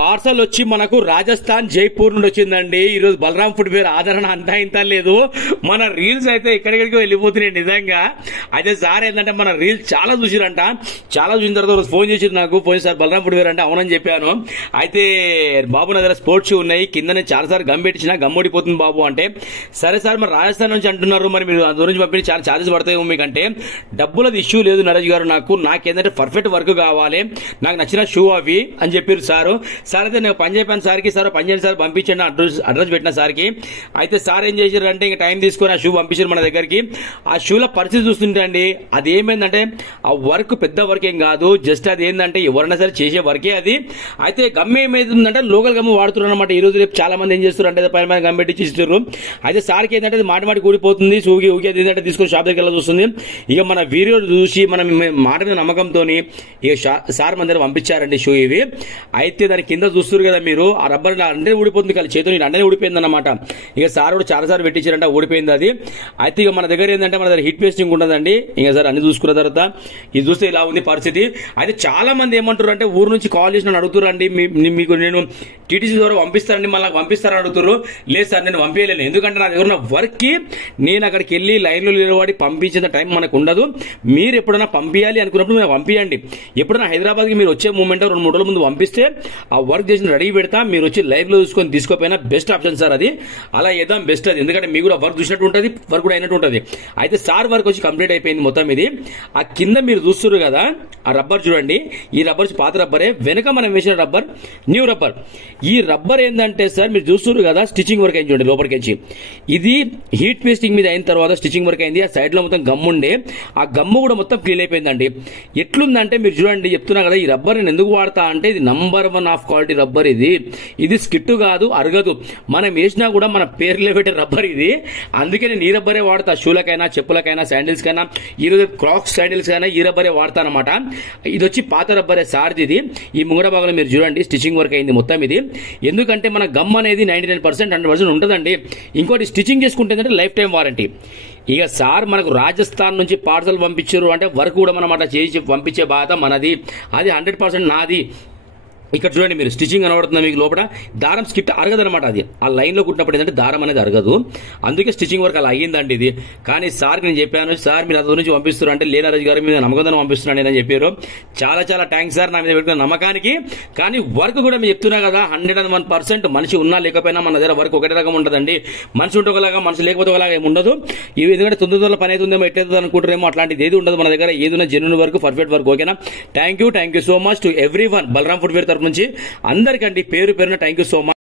Parcel వచ్చి మనకు రాజస్థాన్ జైపూర్ నుండి వచ్చిందండి. ఈరోజు బలరాం ఫుట్వేర్ ఆదరణ అంతా ఇంత లేదు. మన రీల్స్ అయితే ఎక్కడెక్కడికి వెళ్ళిపోతున్నాయి నిజంగా. అయితే సార్ ఏంటంటే మన రీల్స్ చాలా చూసిరంట. చాలా చూసిన తర్వాత రోజు ఫోన్ చేసి నాకు ఫోన్ సార్ బలరాం ఫుట్వేర్ అంటే అవునని చెప్పాను. అయితే బాబు నా దగ్గర స్పోర్ట్స్ షూ ఉన్నాయి, కింద నేను చాలాసార్లు గమ్ పెట్టించిన గమ్ ఓడిపోతుంది బాబు అంటే, సరే సార్ మరి రాజస్థాన్ నుంచి అంటున్నారు, మరి మీరు అందులో నుంచి పంపించి చాలా ఛార్జెస్ పడతాయేమో మీకంటే. డబ్బులది ఇష్యూ లేదు నరేష్ గారు, నాకేంటంటే పర్ఫెక్ట్ వర్క్ కావాలి, నాకు నచ్చిన షూ అవి అని చెప్పారు సారు. సార్ అయితే నేను పని చెప్పాను సార్కి, సార్ పని చేయండి సార్ పంపించండి అడ్రస్ పెట్టిన సార్కి. అయితే సార్ ఏం చేశారంటే ఇంకా టైం తీసుకొని ఆ షూ పంపించారు మన దగ్గరికి. ఆ షూల పరిస్థితి చూస్తుంటే అండి అది ఏమైందంటే ఆ వర్క్ పెద్ద వర్క్ ఏం కాదు, జస్ట్ అది ఏంటంటే ఎవరైనా సరే చేసే వర్కే అది. అయితే గమ్ ఏమైతుందంటే లోకల్ గమ్ వాడుతున్నారు అనమాట. ఈ రోజు రేపు చాలా మంది ఏం చేస్తారు అంటే పైన గమ్ పెట్టి ఇస్తారు. అయితే సార్కి ఏంటంటే మాటి కూడిపోతుంది, ఊగి ఏంటంటే తీసుకొని షాప్ దగ్గర చూస్తుంది. ఇక మన వీడియో చూసి మనం మాట మీద నమ్మకంతో ఇక సార్ మన దగ్గర పంపించారండి షూ ఇవి. అయితే దాని కింద చూస్తారు కదా మీరు, ఆ రబ్బర్ అంటే ఊడిపోతుంది కదా చేతులు, అంటే ఊడిపోయింది అనమాట. ఇక సార్ కూడా చాలా సార్లు పెట్టించారంటే ఊడిపోయింది అది. అయితే ఇక మన దగ్గర ఏంటంటే మన దగ్గర హిట్ పేస్టింగ్ ఉండదండి. ఇంకా సార్ అన్ని చూసుకున్న తర్వాత ఇది చూస్తే ఇలా ఉంది పరిస్థితి. అయితే చాలా మంది ఏమంటారు అంటే ఊరు నుంచి కాల్ చేసి నన్ను అడుగుతారండి, మీకు నేను టీటీసీ ద్వారా పంపిస్తారండి, మళ్ళీ పంపిస్తారని అడుగుతారు. లేదు సార్ నేను పంపించలేను, ఎందుకంటే నా దగ్గర ఉన్న వర్క్ కి నేను అక్కడికి వెళ్ళి లైన్లో నిలబడి పంపించిన టైం మనకు ఉండదు. మీరు ఎప్పుడైనా పంపించాలి అనుకున్నప్పుడు మీరు పంపించండి. ఎప్పుడైనా హైదరాబాద్కి మీరు వచ్చే మూమెంట్ 2-3 రోజుల ముందు పంపిస్తే ఆ వర్క్ చేసిన రెడీ పెడతా, మీరు వచ్చి లైవ్ లో చూసుకొని తీసుకోపోయినా బెస్ట్ ఆప్షన్ సార్ అది. అలా ఏదాం బెస్ట్ అది, ఎందుకంటే మీకు కూడా వర్క్ చూసినట్టు ఉంటుంది, వర్క్ కూడా అయినట్టు ఉంటుంది. అయితే సార్ వర్క్ వచ్చి కంప్లీట్ అయిపోయింది మొత్తం ఇది. ఆ కింద మీరు చూస్తారు కదా ఆ రబ్బర్ చూడండి, ఈ రబ్బర్ పాత రబ్బరే, వెనక మనం వేసిన రబ్బర్ న్యూ రబ్బర్. ఈ రబ్బర్ ఏంటంటే సార్ మీరు చూస్తారు కదా స్టిచ్చింగ్ వర్క్ అయింది చూడండి లోపలికి. ఇది హీట్ పేస్టింగ్ మీద అయిన తర్వాత స్టిచ్చింగ్ వర్క్ అయింది. ఆ సైడ్ లో మొత్తం గమ్ ఉండే, ఆ గమ్ము కూడా మొత్తం క్లీన్ అయిపోయిందండి. ఎట్లుందంటే మీరు చూడండి, చెప్తున్నా కదా ఈ రబ్బర్ నేను ఎందుకు వాడతా అంటే ఇది నంబర్ 1 ఆఫ్ క్వాలిటీ రబ్బర్ ఇది స్కిట్ కాదు, అరగదు. మనం వేసినా కూడా మన పేర్లో పెట్టే రబ్బర్ ఇది. అందుకే నేను ఈ రబ్బరే వాడతా, షూలకైనా చెప్పులకైనా శాండిల్స్ కైనా, ఈరోజు క్రాక్స్ శాండిల్స్ కైనా ఈ రబ్బరే వాడతా అనమాట. ఇది వచ్చి పాత రబ్బరే సార్ది ఇది. ఈ ముంగడ భాగంలో మీరు చూడండి స్టిచ్చింగ్ వర్క్ అయింది మొత్తం ఇది. ఎందుకంటే మన గమ్ అనేది 99% 100% ఉంటుందండి. ఇంకోటి స్టిచ్చింగ్ చేసుకుంటే లైఫ్ టైం వారంటీ. ఇక సార్ మనకు రాజస్థాన్ నుంచి పార్సల్ పంపించారు అంటే వర్క్ కూడా మనం అట్లా చేసి పంపించే బాధ మనది, అది 100% నాది. ఇక్కడ చూడండి మీరు స్టిచ్చింగ్ కనబడుతుంది మీకు, లోపల దారం స్కిట్ అరగదనమాట. అది ఆ లైన్ లో కుట్టినప్పుడు ఏంటంటే దారం అనేది అరగదు, అందుకే స్టిచ్చింగ్ వర్క్ అలా అయ్యిందండి ఇది. కానీ సార్ నేను చెప్పాను, సార్ మీరు అది నుంచి పంపిస్తారు అంటే లేదా రాజు గారు మీద నమ్మకంతో పంపిస్తున్నాను అని చెప్పారు. చాలా థ్యాంక్స్ సార్ నా మీద పెట్టుకున్న నమ్మకానికి. కానీ వర్క్ కూడా మీరు చెప్తున్నా కదా 101% మనిషి ఉన్నా లేకపోయినా మన దగ్గర వర్క్ ఒకటే రకం ఉంటుందండి. మనిషి ఉంటే ఒకలాగా, మనిషి లేకపోతే ఒకలాగా ఏమి ఉండదు. ఇవి ఎందుకంటే తొందరలో పని అవుతుందేమో ఎట్లయితుందో అనుకుంటారేమో, అట్లాంటిది ఏది ఉండదు మన దగ్గర. ఏదైనా జెన్యూన్ వర్క్, పర్ఫెక్ట్ వర్క్. ఓకేనా? Thank you so much to everyone. Balaram footwear నుంచి అందరికండి పేరు పేరున థ్యాంక్ యూ సో మచ్.